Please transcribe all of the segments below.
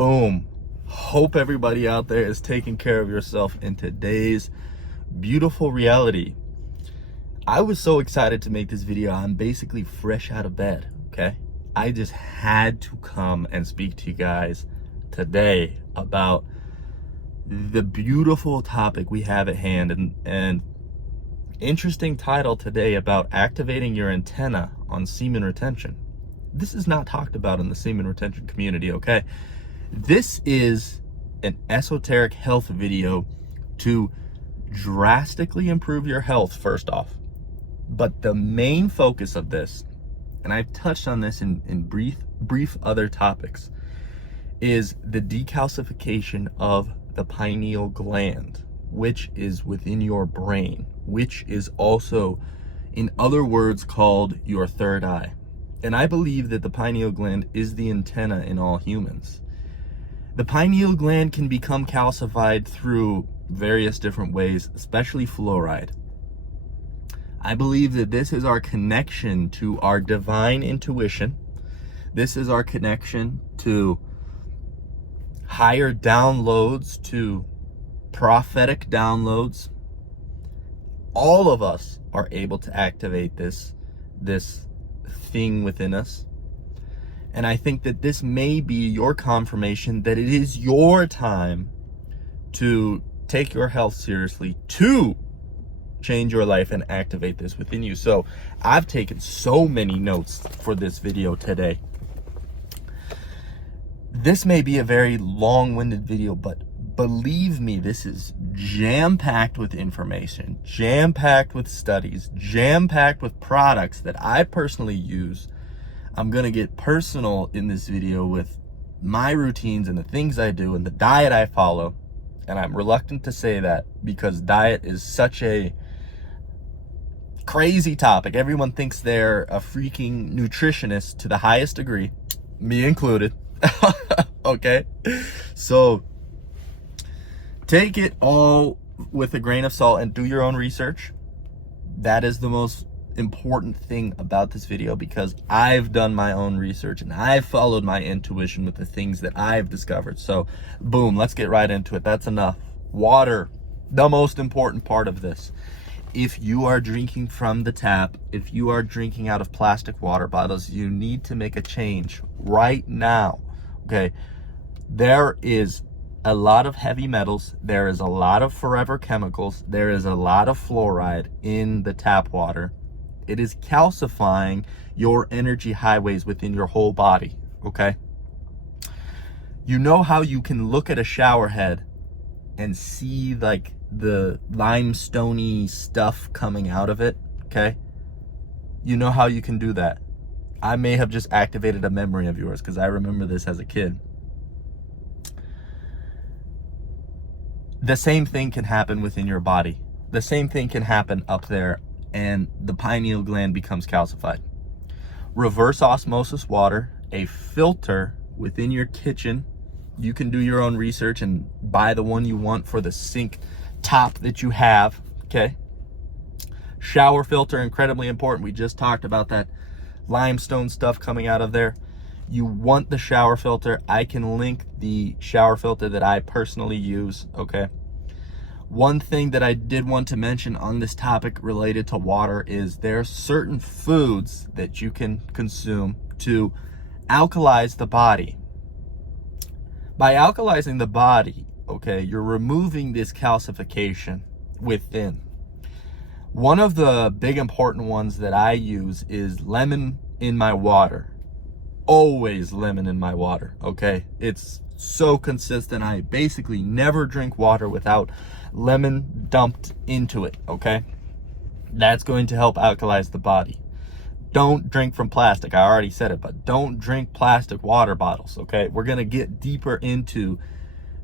Boom. Hope everybody out there is taking care of yourself in today's beautiful reality. I was so excited to make this video. I'm basically fresh out of bed, okay? I just had to come and speak to you guys today about the beautiful topic we have at hand, and interesting title today about activating your antenna on semen retention. This is not talked about in the semen retention community, okay? This is an esoteric health video to drastically improve your health, first off. But the main focus of this, and I've touched on this in brief other topics, is the decalcification of the pineal gland, which is within your brain, which is also, in other words, called your third eye. And I believe that the pineal gland is the antenna in all humans. The pineal gland can become calcified through various different ways, especially fluoride. I believe that this is our connection to our divine intuition. This is our connection to higher downloads, to prophetic downloads. All of us are able to activate this thing within us. And I think that this may be your confirmation that it is your time to take your health seriously, to change your life and activate this within you. So I've taken so many notes for this video today. This may be a very long-winded video, but believe me, this is jam-packed with information, jam-packed with studies, jam-packed with products that I personally use. I'm going to get personal in this video with my routines and the things I do and the diet I follow. And I'm reluctant to say that because diet is such a crazy topic. Everyone thinks they're a freaking nutritionist to the highest degree, me included. Okay? So take it all with a grain of salt and do your own research. That is the most important thing about this video, because I've done my own research and I've followed my intuition with the things that I've discovered. So boom, let's get right into it. That's enough. Water, the most important part of this. If you are drinking from the tap, if you are drinking out of plastic water bottles, you need to make a change right now. Okay, there is a lot of heavy metals, there is a lot of forever chemicals, there is a lot of fluoride in the tap water. It is calcifying your energy highways within your whole body, okay? You know how you can look at a shower head and see like the limestoney stuff coming out of it, okay? You know how you can do that. I may have just activated a memory of yours because I remember this as a kid. The same thing can happen within your body. The same thing can happen up there, and the pineal gland becomes calcified. Reverse osmosis water, a filter within your kitchen. You can do your own research and buy the one you want for the sink top that you have, okay? Shower filter, incredibly important. We just talked about that limestone stuff coming out of there. You want the shower filter. I can link the shower filter that I personally use, okay? One thing that I did want to mention on this topic related to water is there are certain foods that you can consume to alkalize the body. By alkalizing the body, okay, you're removing this calcification within. One of the big important ones that I use is lemon in my water. Always lemon in my water, okay? It's so consistent. I basically never drink water without lemon dumped into it, okay? That's going to help alkalize the body. Don't drink from plastic. I already said it, but don't drink plastic water bottles, okay? We're going to get deeper into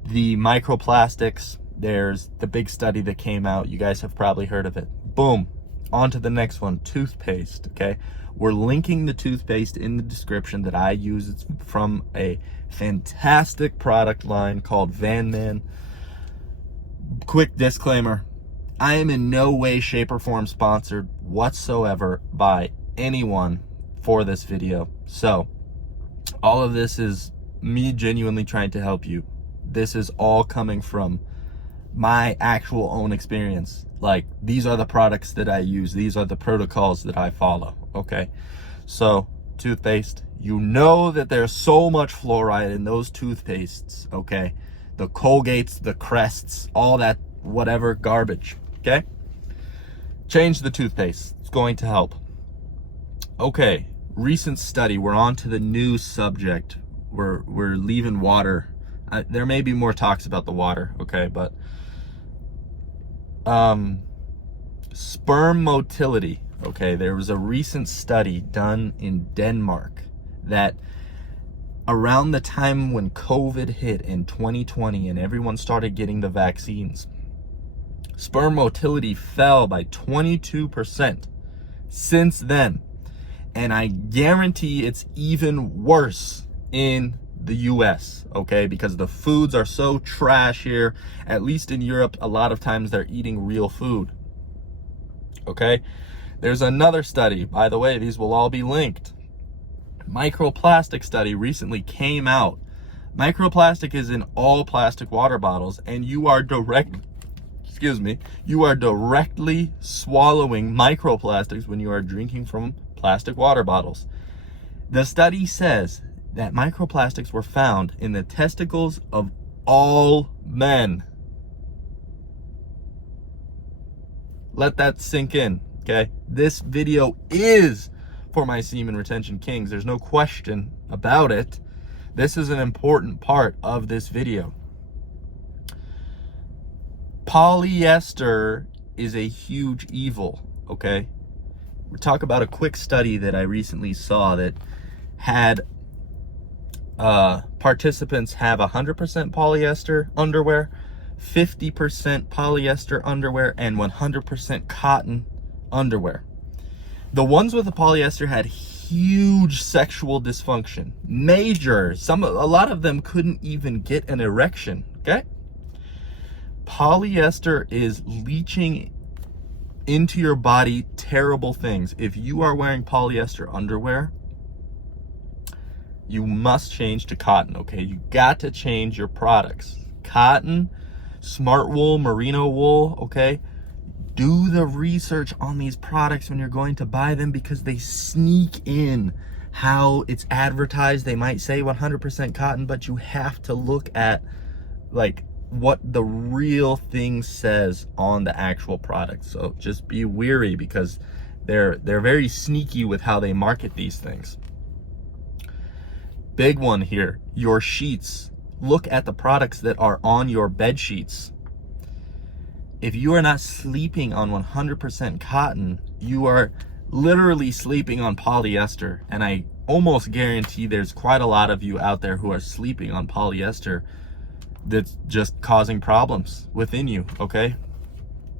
the microplastics. There's the big study that came out. You guys have probably heard of it. Boom. On to the next one, toothpaste, okay? We're linking the toothpaste in the description that I use. It's from a fantastic product line called Van Man. Quick disclaimer, I am in no way, shape, or form sponsored whatsoever by anyone for this video. So all of this is me genuinely trying to help you. This is all coming from my actual own experience. Like, these are the products that I use. These are the protocols that I follow, okay? So, toothpaste, you know that there's so much fluoride in those toothpastes, okay? The Colgates, the Crests, all that whatever garbage, okay? Change the toothpaste. It's going to help. Okay, recent study. We're on to the new subject. We're leaving water. There may be more talks about the water, okay? But sperm motility, okay? There was a recent study done in Denmark that around the time when COVID hit in 2020 and everyone started getting the vaccines, sperm motility fell by 22% since then. And I guarantee it's even worse in the US, okay? Because the foods are so trash here. At least in Europe, a lot of times they're eating real food, okay? There's another study, by the way, these will all be linked. Microplastic study recently came out. Microplastic is in all plastic water bottles, and you are directly swallowing microplastics when you are drinking from plastic water bottles. The study says that microplastics were found in the testicles of all men. Let that sink in, okay? This video is for my semen retention kings. There's no question about it. This is an important part of this video. Polyester is a huge evil, okay? We'll talk about a quick study that I recently saw that had participants have 100% polyester underwear, 50% polyester underwear, and 100% cotton underwear. The ones with the polyester had huge sexual dysfunction, major. A lot of them couldn't even get an erection, okay? Polyester is leaching into your body terrible things. If you are wearing polyester underwear, you must change to cotton, okay? You got to change your products. Cotton, smart wool, merino wool, okay? Do the research on these products when you're going to buy them, because they sneak in how it's advertised. They might say 100% cotton, but you have to look at like what the real thing says on the actual product. So just be wary, because they're very sneaky with how they market these things. Big one here, your sheets. Look at the products that are on your bed sheets. If you are not sleeping on 100% cotton, you are literally sleeping on polyester. And I almost guarantee there's quite a lot of you out there who are sleeping on polyester that's just causing problems within you, okay?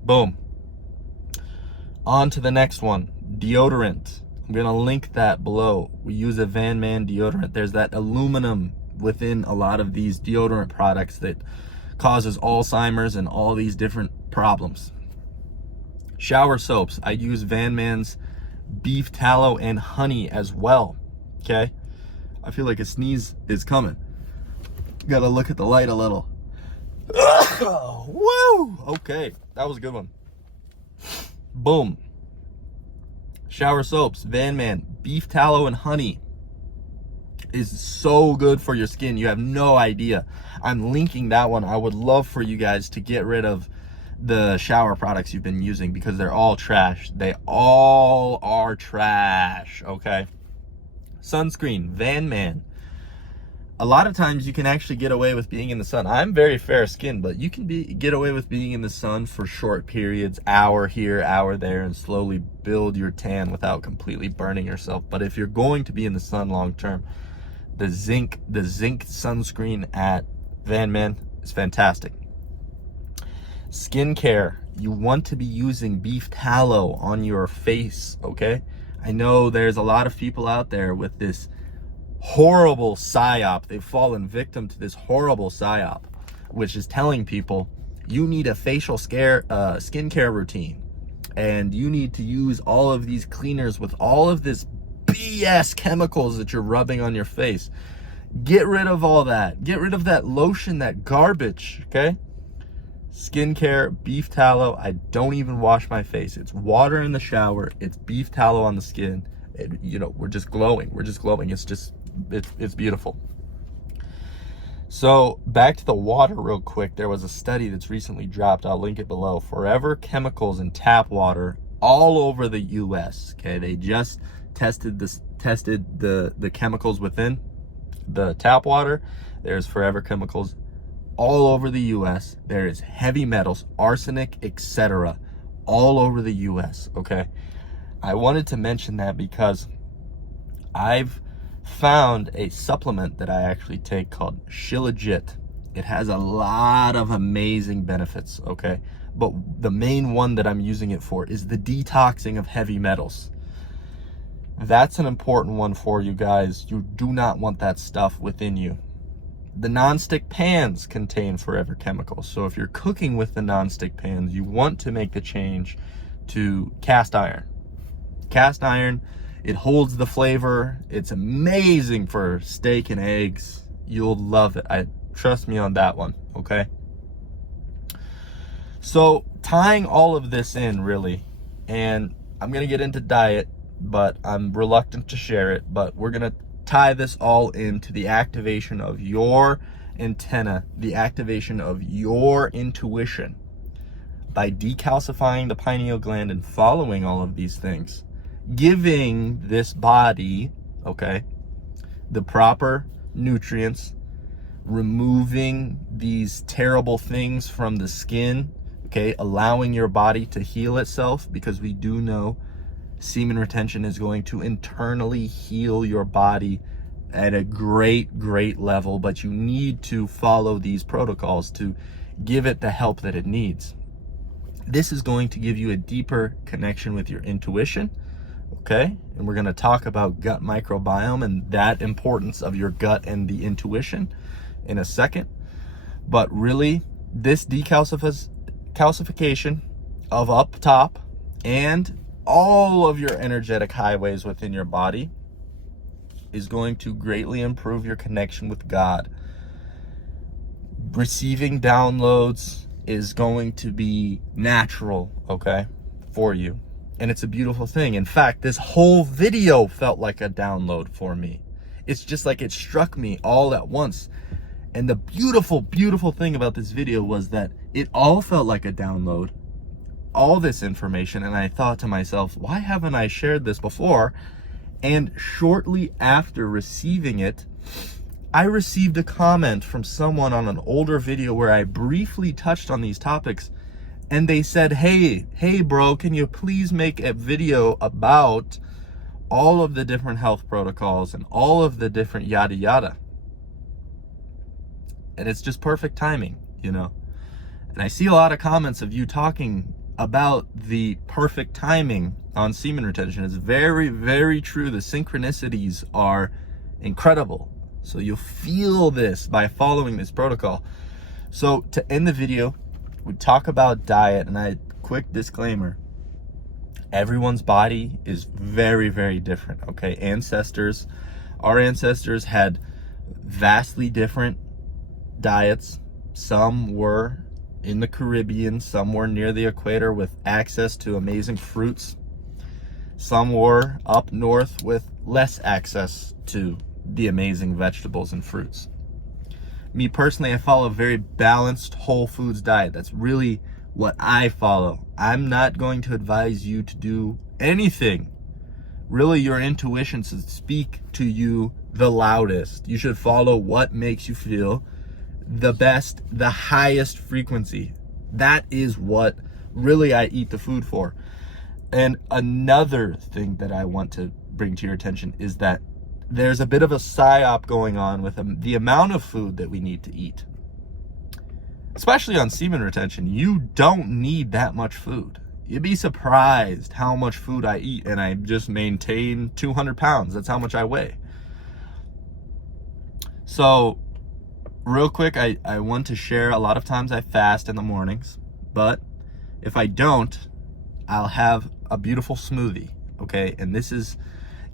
Boom. On to the next one, deodorant. I'm gonna link that below. We use a Van Man deodorant. There's that aluminum within a lot of these deodorant products that causes Alzheimer's and all these different problems. Shower soaps. I use Van Man's beef tallow and honey as well, okay? I feel like a sneeze is coming. Gotta look at the light a little. Woo! Okay, that was a good one. Boom. Shower soaps, Van Man, beef tallow and honey is so good for your skin. You have no idea. I'm linking that one. I would love for you guys to get rid of the shower products you've been using, because they're all trash. They all are trash, okay? Sunscreen, Van Man. A lot of times you can actually get away with being in the sun. I'm very fair skinned, but you can get away with being in the sun for short periods, hour here, hour there, and slowly build your tan without completely burning yourself. But if you're going to be in the sun long term, the zinc sunscreen at Van Man is fantastic. Skincare, you want to be using beef tallow on your face, okay? I know there's a lot of people out there with this horrible psyop. They've fallen victim to this horrible psyop, which is telling people you need a facial skincare routine, and you need to use all of these cleaners with all of this BS chemicals that you're rubbing on your face. Get rid of all that. Get rid of that lotion, that garbage, okay? Skincare, beef tallow. I don't even wash my face. It's water in the shower. It's beef tallow on the skin. We're just glowing. We're just glowing. It's beautiful. So back to the water real quick. There was a study that's recently dropped. I'll link it below. Forever chemicals in tap water all over the US. Okay, they just tested the chemicals within the tap water. There's forever chemicals all over the US. There is heavy metals, arsenic, etc. all over the US. Okay, I wanted to mention that because I've found a supplement that I actually take called Shilajit. It has a lot of amazing benefits, okay? But the main one that I'm using it for is the detoxing of heavy metals. That's an important one for you guys. You do not want that stuff within you. The nonstick pans contain forever chemicals. So if you're cooking with the nonstick pans, you want to make the change to cast iron. Cast iron, it holds the flavor. It's amazing for steak and eggs. You'll love it. Trust me on that one, okay? So tying all of this in, really, and I'm gonna get into diet, but I'm reluctant to share it, but we're gonna tie this all into the activation of your antenna, the activation of your intuition by decalcifying the pineal gland and following all of these things, giving this body, okay, the proper nutrients, removing these terrible things from the skin, okay, allowing your body to heal itself, because we do know semen retention is going to internally heal your body at a great level, but you need to follow these protocols to give it the help that it needs. This is going to give you a deeper connection with your intuition, okay? And we're going to talk about gut microbiome and that importance of your gut and the intuition in a second. But really, this decalcification of up top and all of your energetic highways within your body is going to greatly improve your connection with God. Receiving downloads is going to be natural, okay, for you. And it's a beautiful thing. In fact, this whole video felt like a download for me. It's just like it struck me all at once. And the beautiful thing about this video was that it all felt like a download, all this information, and I thought to myself, why haven't I shared this before? And shortly after receiving it, I received a comment from someone on an older video where I briefly touched on these topics, and they said, hey bro, can you please make a video about all of the different health protocols and all of the different yada yada? And it's just perfect timing, you know? And I see a lot of comments of you talking about the perfect timing on semen retention. It's very true. The synchronicities are incredible. So you'll feel this by following this protocol. So to end the video, we talk about diet, and quick disclaimer, everyone's body is very different, okay? Our ancestors had vastly different diets. Some were in the Caribbean, some were near the equator with access to amazing fruits. Some were up north with less access to the amazing vegetables and fruits. Me personally, I follow a very balanced whole foods diet. That's really what I follow. I'm not going to advise you to do anything. Really, your intuition should speak to you the loudest. You should follow what makes you feel the best, the highest frequency. That is what really I eat the food for. And another thing that I want to bring to your attention is that there's a bit of a psyop going on with the amount of food that we need to eat. Especially on semen retention, you don't need that much food. You'd be surprised how much food I eat, and I just maintain 200 pounds. That's how much I weigh. So real quick, I want to share, a lot of times I fast in the mornings, but if I don't, I'll have a beautiful smoothie, okay? And this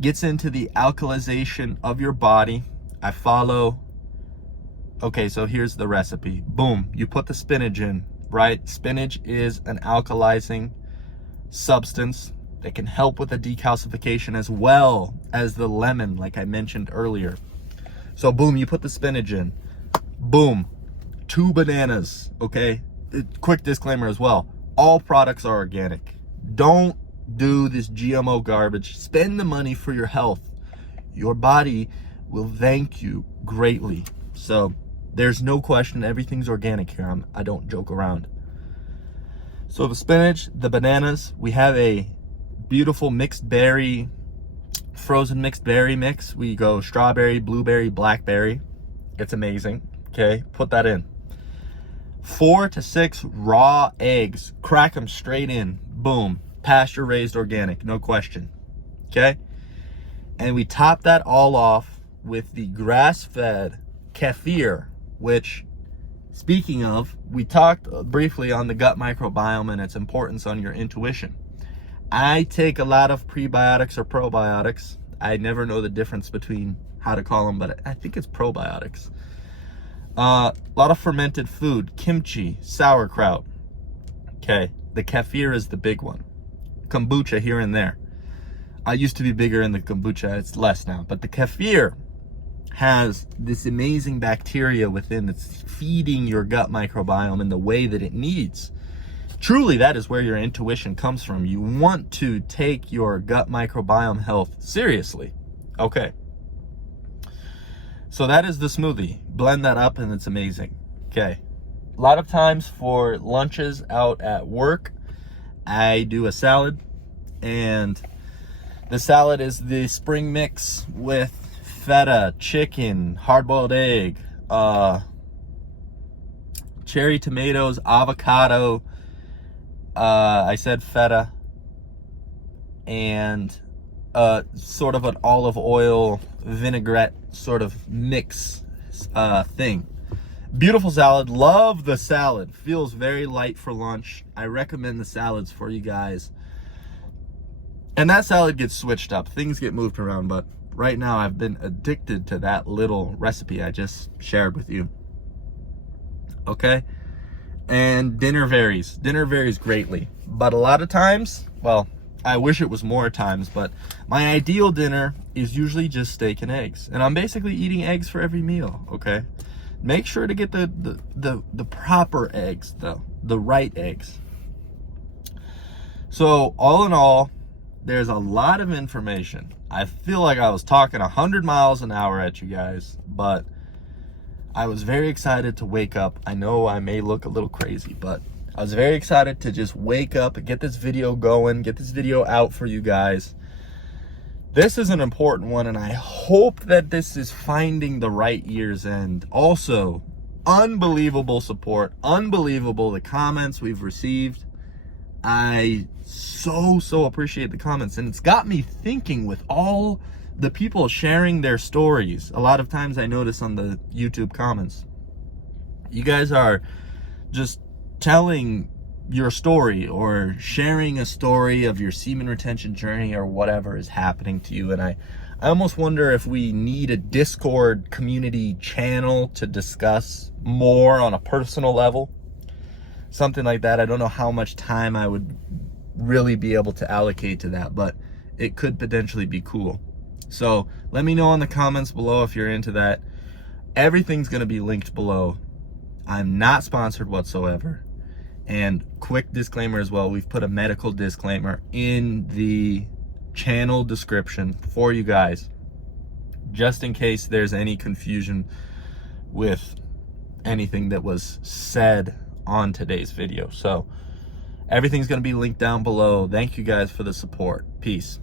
gets into the alkalization of your body, I follow. Okay, so here's the recipe. Boom, you put the spinach in, right? Spinach is an alkalizing substance that can help with the decalcification as well as the lemon, like I mentioned earlier. So boom, you put the spinach in. Boom, 2 bananas, okay? Quick disclaimer as well. All products are organic. Don't do this GMO garbage. Spend the money for your health. Your body will thank you greatly. So there's no question, everything's organic here. I don't joke around. So the spinach, the bananas, we have a beautiful mixed berry, frozen mixed berry mix. We go strawberry, blueberry, blackberry. It's amazing. Okay, put that in. 4 to 6 raw eggs. Crack them straight in. Boom. Pasture raised organic, no question. Okay? And we top that all off with the grass-fed kefir, which, speaking of, we talked briefly on the gut microbiome and its importance on your intuition. I take a lot of prebiotics or probiotics. I never know the difference between how to call them, but I think it's probiotics. A lot of fermented food, kimchi, sauerkraut. Okay, the kefir is the big one. Kombucha here and there. I used to be bigger in the kombucha, it's less now. But the kefir has this amazing bacteria within that's feeding your gut microbiome in the way that it needs. Truly, that is where your intuition comes from. You want to take your gut microbiome health seriously. Okay. So that is the smoothie. Blend that up and it's amazing. Okay. A lot of times for lunches out at work, I do a salad, and the salad is the spring mix with feta, chicken, hard-boiled egg, cherry tomatoes, avocado, I said feta, and sort of an olive oil vinaigrette sort of mix thing. Beautiful salad. Love the salad. Feels very light for lunch. I recommend the salads for you guys. And that salad gets switched up. Things get moved around, but right now I've been addicted to that little recipe I just shared with you. Okay? And dinner varies. Dinner varies greatly. But a lot of times, well, I wish it was more times, but my ideal dinner is usually just steak and eggs. And I'm basically eating eggs for every meal, okay? Make sure to get the proper eggs, though. The right eggs. So, all in all, there's a lot of information. I feel like I was talking 100 miles an hour at you guys, but I was very excited to wake up. I know I may look a little crazy, but I was very excited to just wake up and get this video going, get this video out for you guys. This is an important one, and I hope that this is finding the right ears. And also, unbelievable support, unbelievable the comments we've received. I so appreciate the comments, and it's got me thinking with all the people sharing their stories. A lot of times I notice on the YouTube comments, you guys are just telling your story or sharing a story of your semen retention journey or whatever is happening to you. And I almost wonder if we need a Discord community channel to discuss more on a personal level. Something like that. I don't know how much time I would really be able to allocate to that, but it could potentially be cool. So let me know in the comments below if you're into that. Everything's going to be linked below. I'm not sponsored whatsoever. And quick disclaimer as well, we've put a medical disclaimer in the channel description for you guys, just in case there's any confusion with anything that was said on today's video. So everything's going to be linked down below. Thank you guys for the support. Peace.